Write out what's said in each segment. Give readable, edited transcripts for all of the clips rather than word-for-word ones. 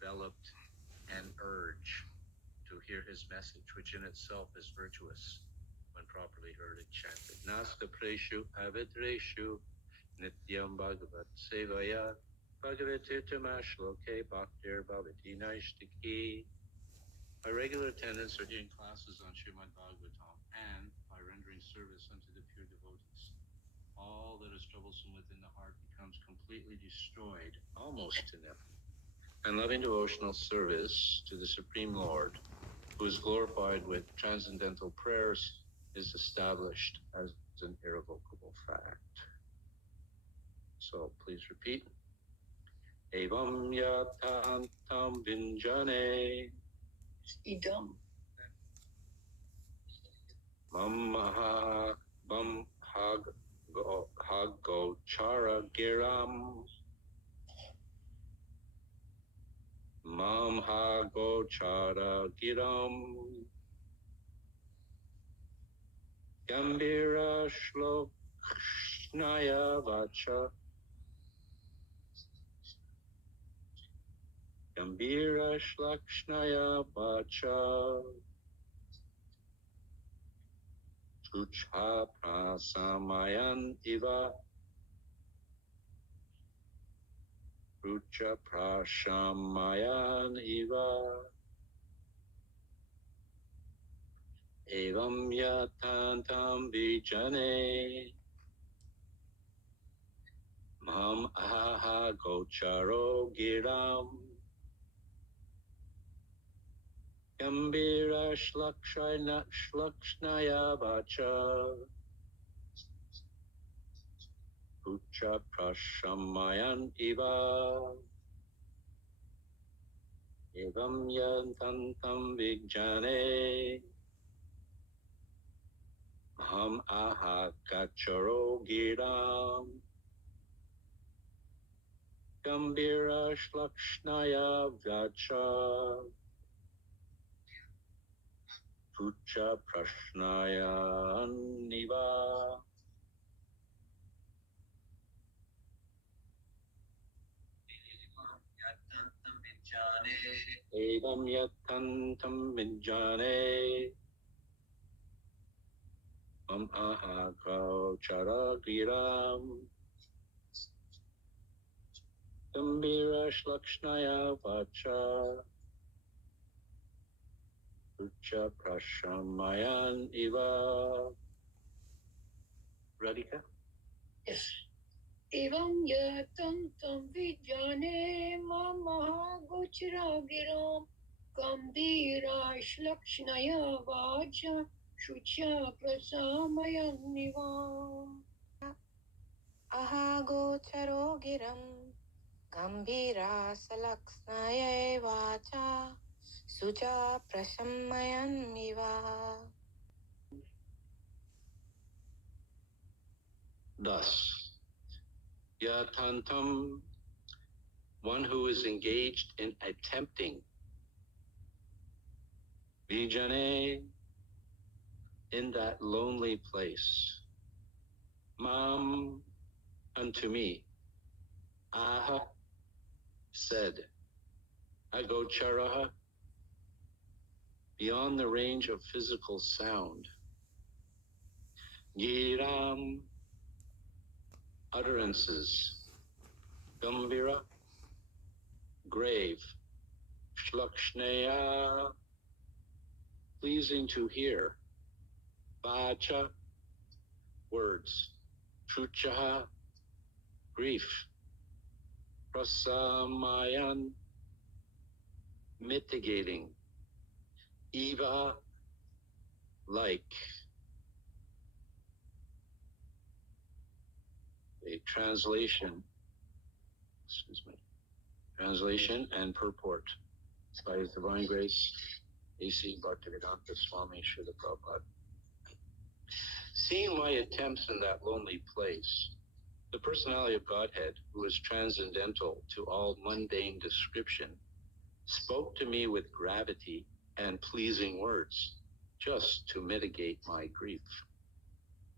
developed an urge to hear his message, which in itself is virtuous when properly heard and chanted. Nasta Preshu Avidreshu Nityam Bhagavat Sevaya Bhagavatitamashloke Bhaktir Bhavati Naishtiki. By regular attendance or hearing classes on Srimad Bhagavatam and by rendering service unto the pure devotees, all that is troublesome within the heart becomes completely destroyed, almost to nothing. And loving devotional service to the Supreme Lord, who is glorified with transcendental prayers, is established as an irrevocable fact. So please repeat. Evam yatantam vinjane idam bam hagochara giram mam hagochara giram gambira shlokhnaya vacha Gambira Shlakshnaya Vacha Chucha Prasamayan Iva Rucha Prashamayan Iva Evam Yatantam Vijane Mam Aha Gocharo Giram Gambira Shlakshnaya Vacha Ucha Prashamayan Iva Evam Yantantam Vijane Maham Aha Gacharo Giram Gambira Shlakshnaya Vacha Pucha Prashnaya Niva. Evam Yatantam Vinjane Mam Aha Gachara Giram Gambira Shlakshnaya Vacha Ucha Prashamayan Iva. Radhika? Yes. Evam yatam tam vijane mama gochara giram gambira shlakshnaya vacha shucha prasamayan niva. Ahagocharo giram gambira salaksnaya vacha sucha prasamayan miva. Thus, Yatantam, one who is engaged in attempting, Vijane, in that lonely place, Mam, unto me, Aha, said, Agocharaha, beyond the range of physical sound, Giram, utterances, Gambira, grave, Shlakshneya, pleasing to hear, Vacha, words, Truchaha, grief, Prasamayan, mitigating, Eva, like. A translation, translation and purport by His Divine Grace, A.C. Bhaktivedanta Swami Srila Prabhupada. Seeing my attempts in that lonely place, the personality of Godhead, who is transcendental to all mundane description, spoke to me with gravity and pleasing words, just to mitigate my grief.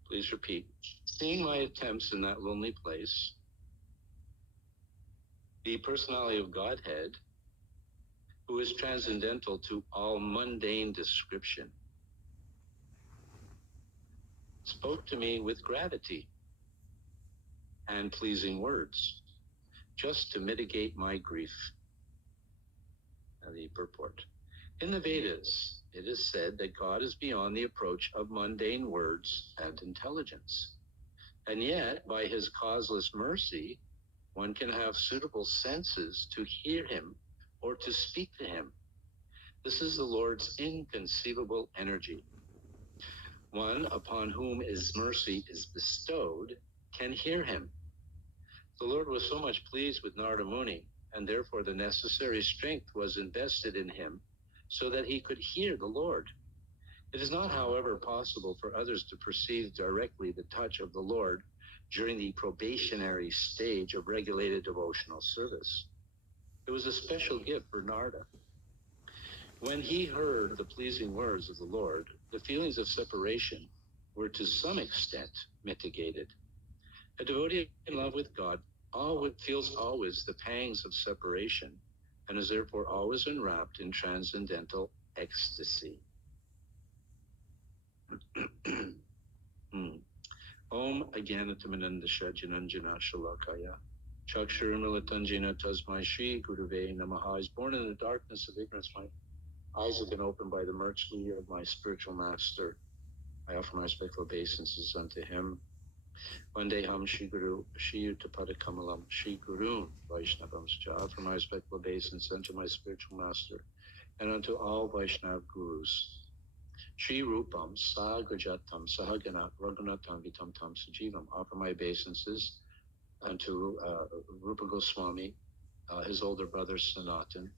Please repeat. Seeing my attempts in that lonely place, the personality of Godhead, who is transcendental to all mundane description, spoke to me with gravity and pleasing words, just to mitigate my grief. Now the purport. In the Vedas, it is said that God is beyond the approach of mundane words and intelligence. And yet, by his causeless mercy, one can have suitable senses to hear him or to speak to him. This is the Lord's inconceivable energy. One upon whom his mercy is bestowed can hear him. The Lord was so much pleased with Narada Muni, and therefore the necessary strength was invested in him so that he could hear the Lord. It is not, however, possible for others to perceive directly the touch of the Lord during the probationary stage of regulated devotional service. It was a special gift for Narada. When he heard the pleasing words of the Lord, the feelings of separation were to some extent mitigated. A devotee in love with God feels always the pangs of separation and is therefore always enwrapped in transcendental ecstasy. Om Agyanatamanandasha Jananjana Shalakaya Chakshurumalatanjina Tasmai Shri Guruve Namaha. I was born in the darkness of ignorance. My eyes have been opened by the mercy of my spiritual master. I offer my respectful obeisances unto him. Vandeham Shri Guru Shri Yuttapada Kamalam Shri Gurun Vaishnavamscha. I offer my respectful obeisances unto my spiritual master and unto all Vaishnav Gurus. Shri Rupam Sagrajatam Sahagana Raghunatam Vitam Tam Sajivam. Offer my obeisances unto Rupa Goswami, his older brother Sanatan,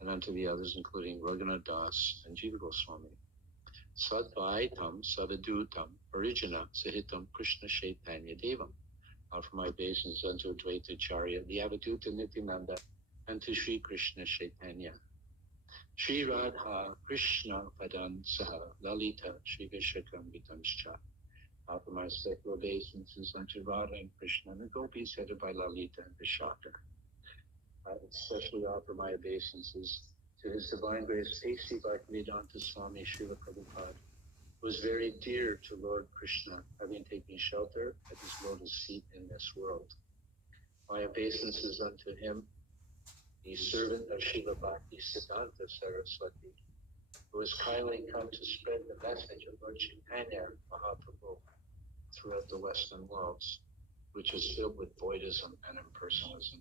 and unto the others, including Raghunath Das and Jiva Goswami. Sadvaitam Savadutam Origina Sahitam Krishna Chaitanya Devam. Offer my obeisances unto Advaita Acharya, the Avaduta Nityananda, and to Sri Krishna Chaitanya. Shri Radha Krishna Padan Saha Lalita Shri Vishakam Vitanscha. Offer my respectful obeisances unto Radha and Krishna and the gopis headed by Lalita and Vishaka. I especially offer my obeisances to His Divine Grace A.C. Bhaktivedanta Swami Srila Prabhupada, who was very dear to Lord Krishna, having taken shelter at his lotus seat in this world. My obeisances unto him, the servant of Srila Bhakti Siddhanta Saraswati, who has kindly come to spread the message of Lord Chaitanya Mahaprabhu throughout the Western worlds, which is filled with voidism and impersonalism.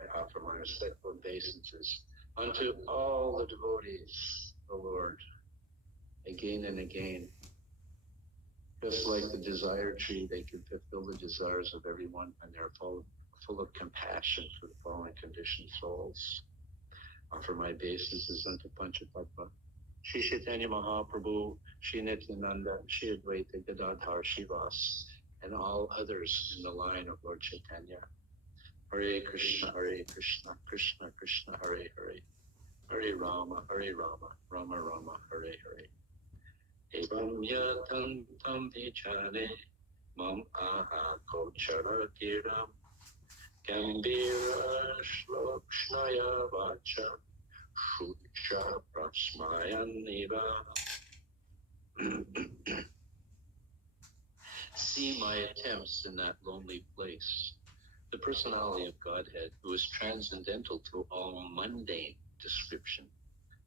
I offer my respectful obeisances unto all the devotees of the Lord, again and again. Just like the desire tree, they can fulfill the desires of everyone, and they're full of compassion for the fallen conditioned souls. Offer my obeisances unto Panchatattva, Shri Chaitanya Mahaprabhu, Shri Nityananda, Shri Advaita Gadadhar Shivas, and all others in the line of Lord Chaitanya. Hare Krishna, Krishna Krishna, Hare Hare, Hare Rama, Rama Rama, Hare Hare. Evam yatam tam vichane, mam aha kochara tiram, gambira shlokshnaya vacha, shucha prasmayan niva. See my attempts in that lonely place. The personality of Godhead, who is transcendental to all mundane description,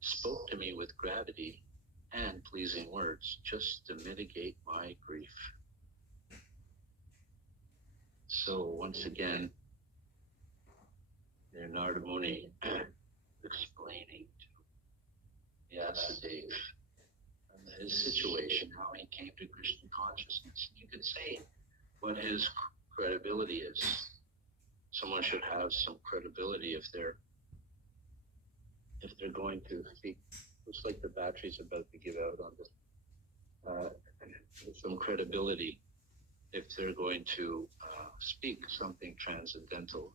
spoke to me with gravity and pleasing words, just to mitigate my grief. So once again, Narada Muni explaining to Vyasadeva his situation, how he came to Krishna consciousness. You could say what his credibility is. Someone should have some credibility if they're going to speak. Looks like the battery's about to give out on this. Some credibility if they're going to speak something transcendental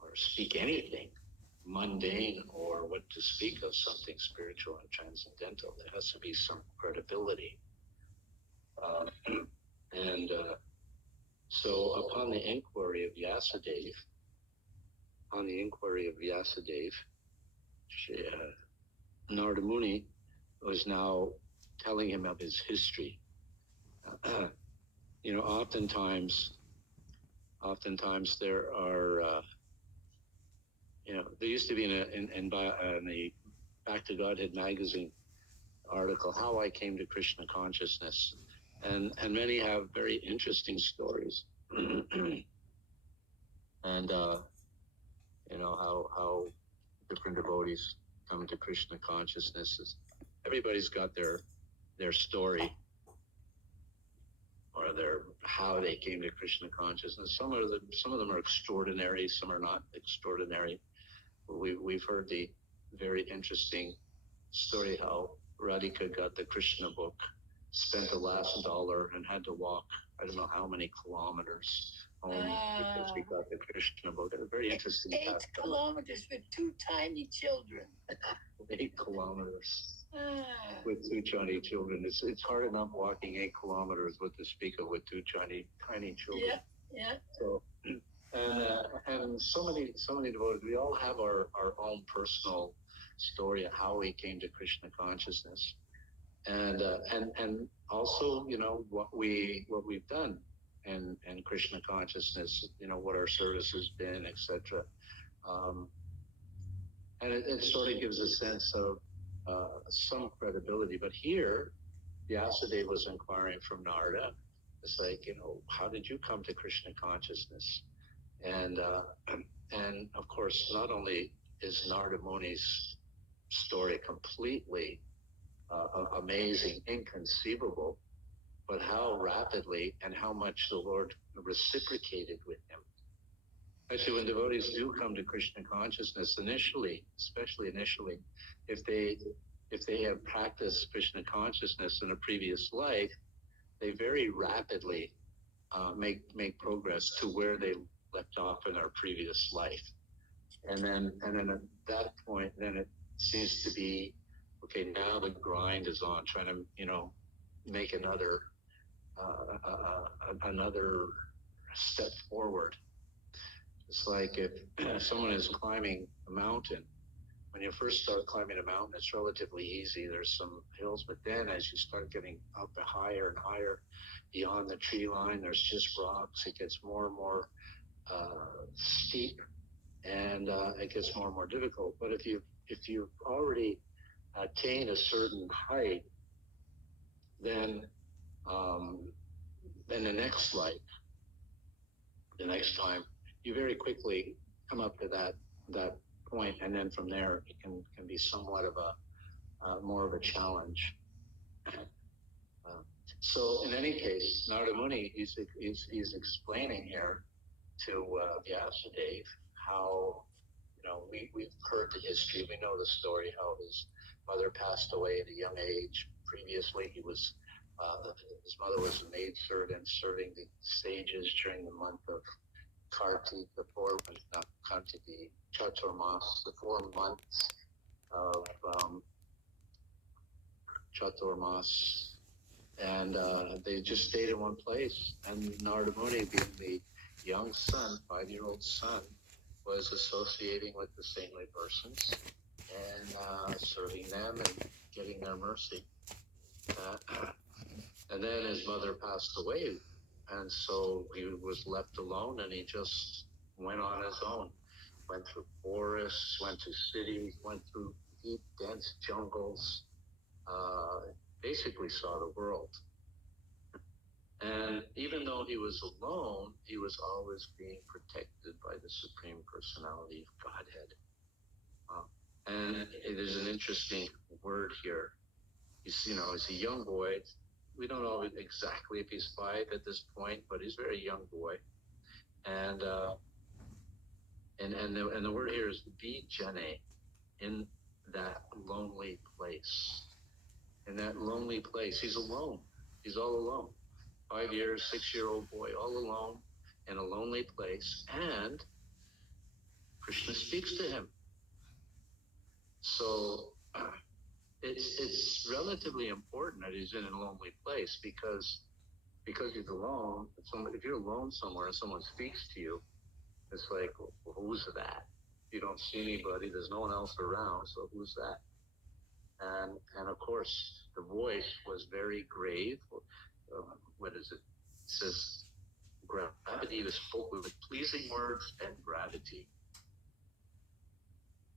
or speak anything mundane, or what to speak of something spiritual and transcendental. There has to be some credibility. So upon the inquiry of Vyasadeva, Narada Muni was now telling him of his history. Oftentimes there are, there used to be in the Back to Godhead magazine article, How I Came to Krishna Consciousness. And many have very interesting stories. And, how different devotees come to Krishna consciousness. Everybody's got their story, or how they came to Krishna consciousness. Some of them are extraordinary, some are not extraordinary. We've heard the very interesting story how Radhika got the Krishna book, spent the last dollar, and had to walk I don't know how many kilometers home because we got the Krishna book. It was very interesting. 8 kilometers with 2 tiny children. 8 kilometers with 2 tiny children. It's hard enough walking 8 kilometers, what to speak of with 2 tiny children. Yeah. So, and so many devotees. We all have our own personal story of how we came to Krishna consciousness, and also what we've done in Krishna consciousness. What our service has been, etc. And it sort of gives a sense of some credibility. But here, Vyasadeva was inquiring from Narada. It's like, how did you come to Krishna consciousness? And of course, not only is Narada Muni's story completely amazing, inconceivable, but how rapidly and how much the Lord reciprocated with him. Actually, when devotees do come to Krishna consciousness especially initially, if they have practiced Krishna consciousness in a previous life, they very rapidly make progress to where they left off in our previous life. And then at that point, then it seems to be, okay, now the grind is on, trying to, make another step forward. It's like if someone is climbing a mountain. When you first start climbing a mountain, it's relatively easy. There's some hills, but then as you start getting up higher and higher beyond the tree line, there's just rocks. It gets more and more steep, and it gets more and more difficult. But if you've already attained a certain height, then the next life, the next time, you very quickly come up to that point, and then from there it can be somewhat of a more of a challenge. So in any case, Narada Muni he's explaining here to Vyasadeva how we've heard the history, we know the story how his mother passed away at a young age. Previously, he was his mother was a maid servant serving the sages during the month of Kartik, the 4 months of Chaturmas, and they just stayed in one place. And Narada Muni, being the young son, 5-year-old son, was associating with the saintly persons and serving them and getting their mercy. And then his mother passed away, and so he was left alone, and he just went on his own. Went through forests, went to cities, went through deep, dense jungles, basically saw the world. And even though he was alone, he was always being protected by the Supreme Personality of Godhead. And there's an interesting word here. He's a young boy. We don't know exactly if he's 5 at this point, but he's a very young boy. And the word here is vijane, in that lonely place. In that lonely place, he's alone. He's all alone. 5 years, 6-year-old boy, all alone in a lonely place, and Krishna speaks to him. So it's relatively important that he's in a lonely place because he's alone. If you're alone somewhere and someone speaks to you, it's like, well, who's that? You don't see anybody. There's no one else around. So who's that? And of course, the voice was very grave. What is it? It says gravity was spoken with pleasing words and gravity.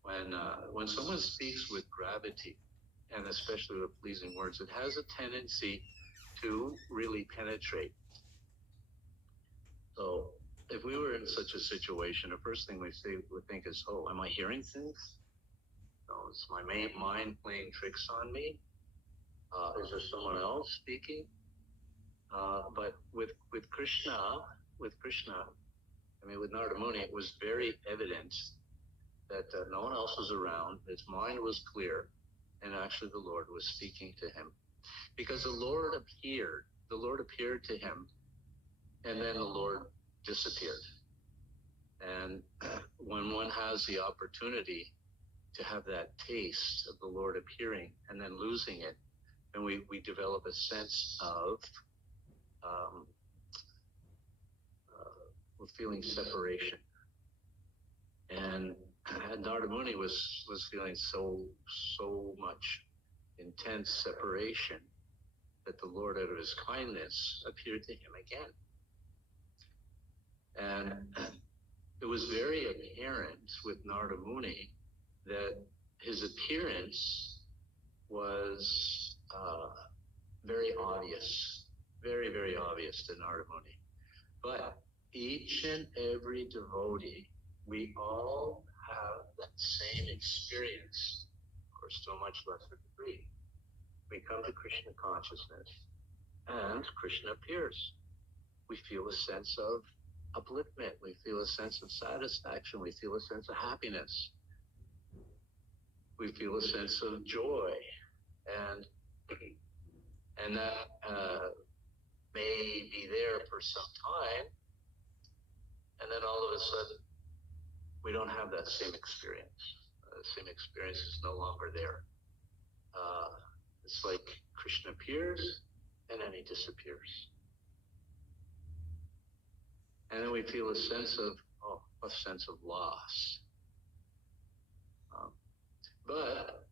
When someone speaks with gravity, and especially with pleasing words, it has a tendency to really penetrate. So if we were in such a situation, the first thing would think is, oh, am I hearing things? Oh, is my mind playing tricks on me? Is there someone else speaking? But with Krishna, with Narada Muni, it was very evident that no one else was around. His mind was clear, and actually the Lord was speaking to him, because the Lord appeared to him, and then the Lord disappeared. And when one has the opportunity to have that taste of the Lord appearing and then losing it, then we develop a sense of we're feeling separation. And Narada Muni was feeling so much intense separation that the Lord, out of his kindness, appeared to him again. And it was very apparent with Narada Muni that his appearance was very obvious, very, very obvious to Narada Muni. But each and every devotee, we all have that same experience, of course, to a much lesser degree. We come to Krishna consciousness, and Krishna appears. We feel a sense of upliftment. We feel a sense of satisfaction. We feel a sense of happiness. We feel a sense of joy, and that may be there for some time, and then all of a sudden we don't have that same experience. The same experience is no longer there. It's like Krishna appears and then he disappears. And then we feel a sense of loss. But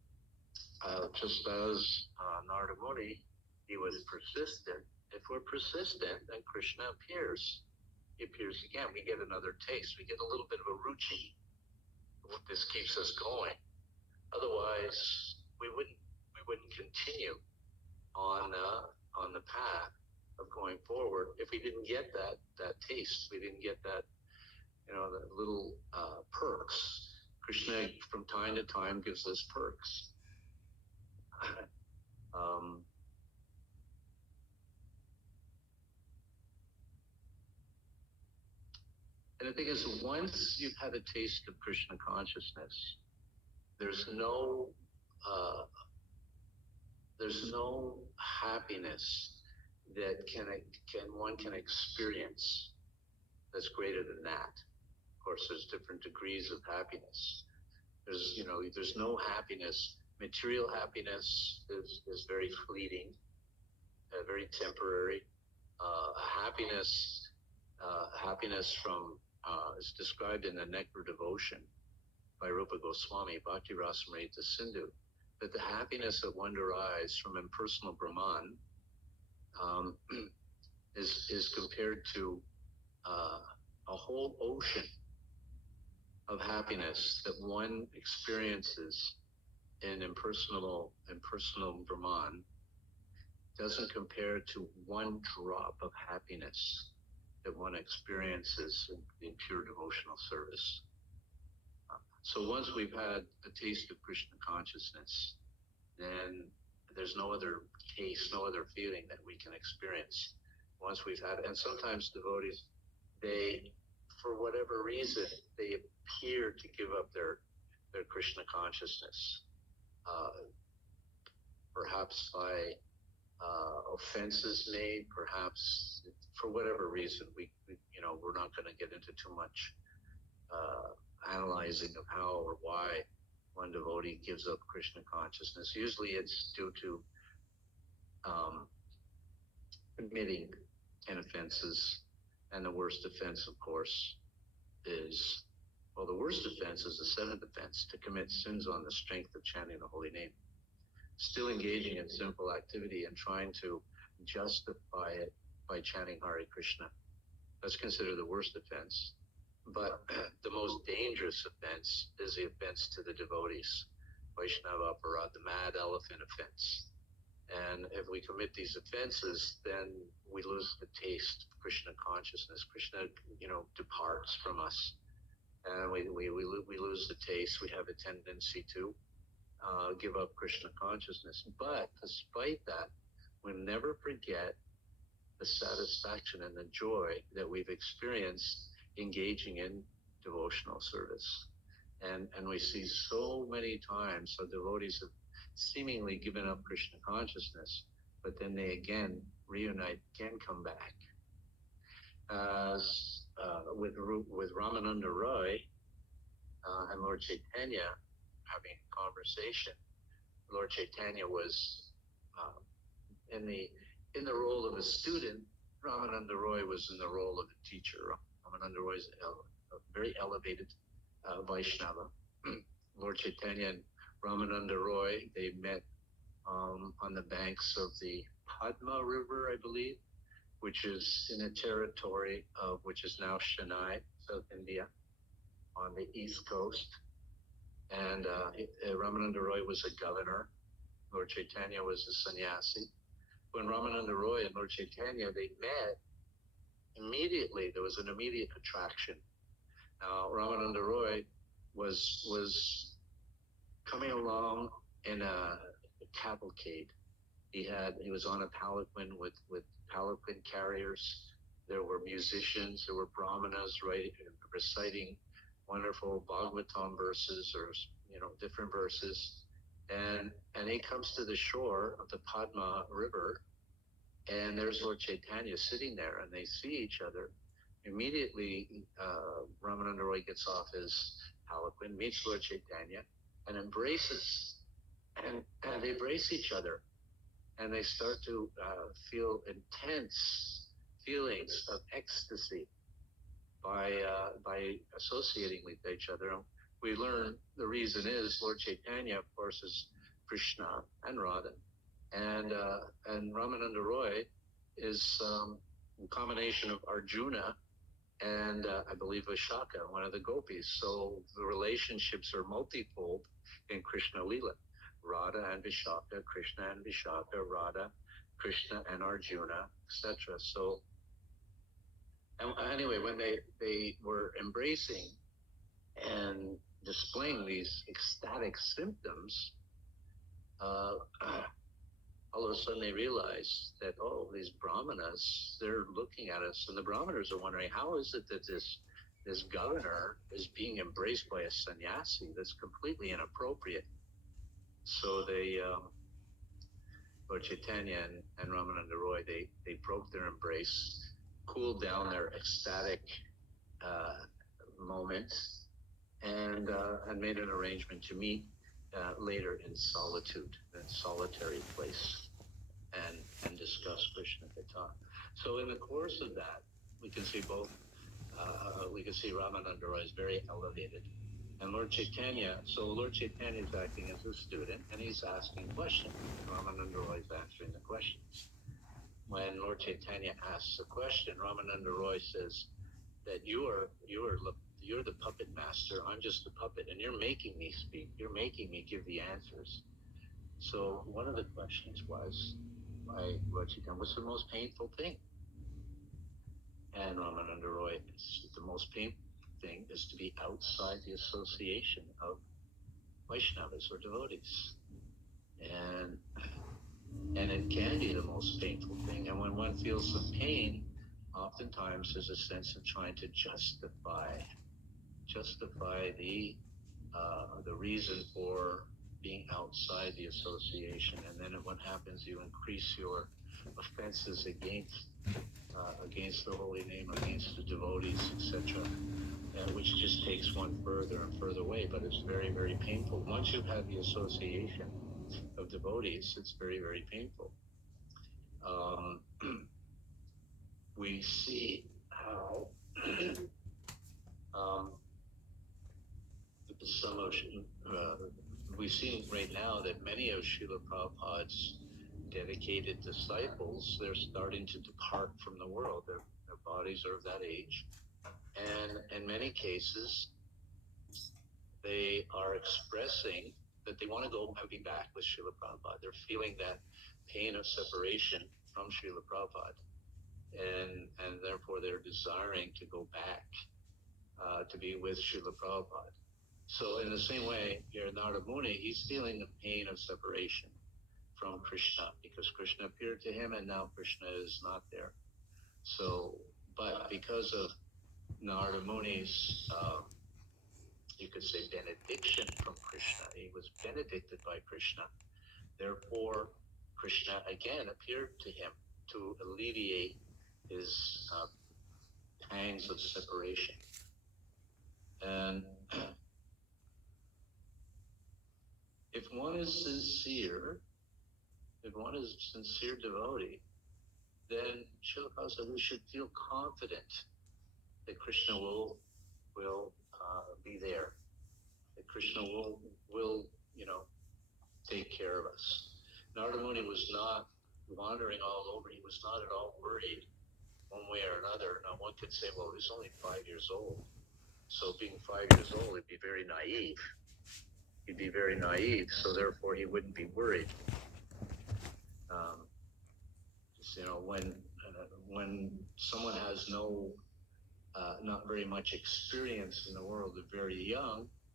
just as Narada Muni, he was persistent. If we're persistent, then Krishna appears. He appears again. We get another taste. We get a little bit of a ruchi. This keeps us going. Otherwise, we wouldn't continue on the path of going forward if we didn't get that taste. We didn't get that, the little perks. Krishna, from time to time, gives us perks. And the thing is, once you've had a taste of Krishna consciousness, there's no happiness that one can experience that's greater than that. Of course, there's different degrees of happiness. There's no happiness. Material happiness is very fleeting, very temporary. Happiness from is described in the Nectar Devotion by Rupa Goswami, Bhakti Rasamrita Sindhu, that the happiness that one derives from impersonal Brahman is compared to a whole ocean of happiness that one experiences in impersonal Brahman. Doesn't compare to one drop of happiness that one experiences in pure devotional service. So once we've had a taste of Krishna consciousness, then there's no other taste, no other feeling that we can experience. Once we've had, and sometimes devotees, they, for whatever reason, they appear to give up their Krishna consciousness, perhaps by offenses made, perhaps for whatever reason. We're not going to get into too much analyzing of how or why one devotee gives up Krishna consciousness. Usually it's due to committing 10 offenses, and the worst offense, of course, is Well, the worst offense is the seventh offense, to commit sins on the strength of chanting the holy name. Still engaging in sinful activity and trying to justify it by chanting Hare Krishna. That's considered the worst offense. But the most dangerous offense is the offense to the devotees, Vaishnava Aparad, the mad elephant offense. And if we commit these offenses, then we lose the taste of Krishna consciousness. Krishna, departs from us, and we lose the taste. We have a tendency to give up Krishna consciousness. But despite that, we never forget the satisfaction and the joy that we've experienced engaging in devotional service. And we see so many times how devotees have seemingly given up Krishna consciousness, but then they again reunite, again come back. With Ramananda Roy and Lord Chaitanya having a conversation, Lord Chaitanya was in the role of a student. Ramananda Roy was in the role of a teacher. Ramananda Roy is a very elevated Vaishnava. Lord Chaitanya and Ramananda Roy, they met on the banks of the Padma River, I believe, which is in a territory of which is now Chennai, South India, on the east coast. And Ramananda Roy was a governor. Lord Chaitanya was a sannyasi. When Ramananda Roy and Lord Chaitanya, they met, immediately there was an immediate attraction. Now, Ramananda Roy was coming along in a cavalcade. He was on a palanquin with palanquin carriers. There were musicians, there were brahmanas reciting wonderful Bhagavatam verses or different verses. And he comes to the shore of the Padma River, and there's Lord Chaitanya sitting there, and they see each other. Immediately, Ramananda Roy gets off his palanquin, meets Lord Chaitanya, and embraces, and they embrace each other, and they start to feel intense feelings of ecstasy by associating with each other. We learn the reason is Lord Chaitanya, of course, is Krishna and Radha, and Ramananda Roy is a combination of Arjuna and I believe Vishaka, one of the gopis. So the relationships are multifold in Krishna Lila. Radha and Vishaka, Krishna and Vishaka, Radha, Krishna and Arjuna, etc. So anyway, when they were embracing and displaying these ecstatic symptoms, all of a sudden they realized that, these brahmanas, they're looking at us, and the brahmanas are wondering, how is it that this governor is being embraced by a sannyasi? That's completely inappropriate. So they, Lord Chaitanya and Ramananda Roy, they broke their embrace, cooled down their ecstatic moments, and made an arrangement to meet later in solitude, in a solitary place, and discuss Krishna Katha. So in the course of that, we can see Ramananda Roy is very elevated. And Lord Chaitanya is acting as a student, and he's asking questions. Ramananda Roy is answering the questions. When Lord Chaitanya asks a question, Ramananda Roy says that you're the puppet master, I'm just the puppet, and you're making me speak, you're making me give the answers. So one of the questions was by Lord Chaitanya, what's the most painful thing? And Ramananda Roy, the most painful thing is to be outside the association of Vaishnavas or devotees. And it can be the most painful thing. And when one feels some pain, oftentimes there's a sense of trying to justify the reason for being outside the association. And then what happens, you increase your offenses against the holy name, against the devotees, etc., which just takes one further and further away. But it's very, very painful. Once you've had the association of devotees, it's very, very painful. We see how some of we've seen right now that many of Srila Prabhupada's dedicated disciples, they're starting to depart from the world. Their bodies are of that age. And in many cases, they are expressing that they want to go and be back with Srila Prabhupada. They're feeling that pain of separation from Srila Prabhupada. And therefore they're desiring to go back to be with Srila Prabhupada. So in the same way, here Narada Muni, he's feeling the pain of separation from Krishna because Krishna appeared to him and now Krishna is not there. So, but because of Narada Muni's, you could say, benediction from Krishna, he was benedicted by Krishna. Therefore, Krishna again appeared to him to alleviate his pangs of separation. And if one is sincere devotee, then Srila Prabhupada said we should feel confident that Krishna will be there, that Krishna will take care of us. Narada Muni was not wandering all over. He was not at all worried one way or another. Now one could say, well, he's only 5 years old. So being 5 years old, he'd be very naive. So therefore he wouldn't be worried. When someone has not very much experience in the world, they're very young,